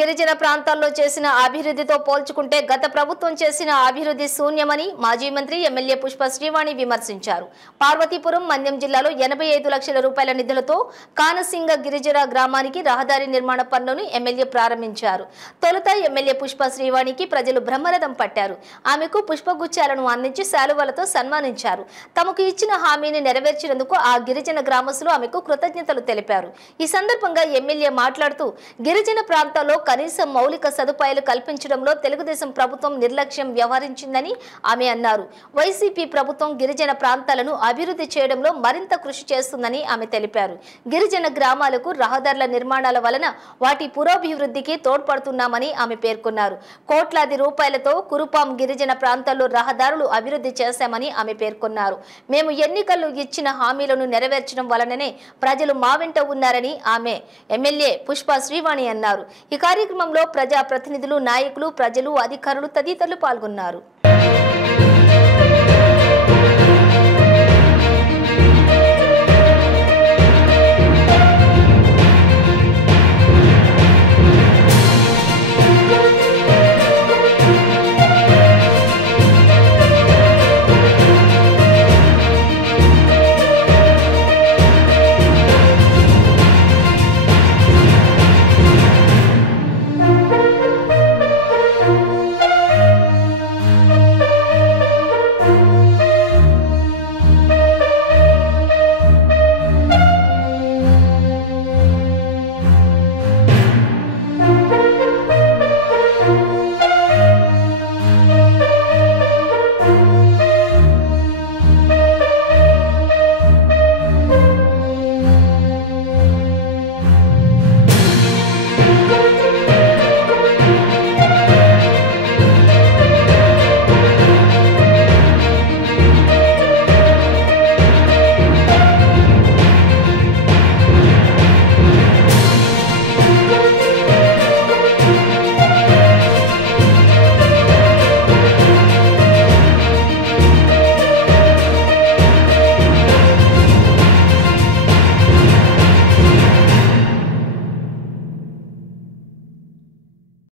గిరిజన ప్రాంతాల్లో చేసిన అభివృద్ధితో పోల్చుకుంటే గత ప్రభుత్వం చేసిన అభివృద్ధి శూన్యమని మాజీ మంత్రి ఎమ్మెల్యే పుష్ప శ్రీవాణి విమర్శించారు. పార్వతీపురం మన్యం జిల్లాలో 85 లక్షల రూపాయల నిధులతో కానసింగ గిరిజన గ్రామానికి రహదారి నిర్మాణ పనులను ఎమ్మెల్యే ప్రారంభించారు. తొలుత ఎమ్మెల్యే పుష్ప శ్రీవాణికి ప్రజలు బ్రహ్మరథం పట్టారు. ఆమెకు పుష్పగుచ్చాలను అందించి శాలువలతో సన్మానించారు. తమకు ఇచ్చిన హామీని నెరవేర్చినందుకు ఆ గిరిజన గ్రామస్తులు ఆమెకు కృతజ్ఞతలు తెలిపారు. ఈ సందర్భంగా ఎమ్మెల్యే మాట్లాడుతూ గిరిజన ప్రాంతాల్లో కనీస మౌలిక సదుపాయాలు కల్పించడంలో తెలుగుదేశం ప్రభుత్వం నిర్లక్ష్యం వ్యవహరించిందని ఆమె అన్నారు. వైసీపీ ప్రభుత్వం గిరిజన ప్రాంతాలను అభివృద్ధి చేయడంలో మరింత కృషి చేస్తుందని ఆమె తెలిపారు. గిరిజన గ్రామాలకు రహదారుల నిర్మాణాల వలన వాటి పురోభివృద్ధికి తోడ్పడుతున్నామని ఆమె పేర్కొన్నారు. కోట్లాది రూపాయలతో కురుపాం గిరిజన ప్రాంతాల్లో రహదారులు అభివృద్ధి చేశామని ఆమె పేర్కొన్నారు. మేము ఎన్నికల్లో ఇచ్చిన హామీలను నెరవేర్చడం వలననే ప్రజలు మా వెంట ఉన్నారని ఆమె ఎమ్మెల్యే పుష్ప శ్రీవాణి అన్నారు. ఈ కార్యక్రమంలో ప్రజా ప్రతినిధులు, నాయకులు, ప్రజలు, అధికారులు తదితరులు పాల్గొన్నారు.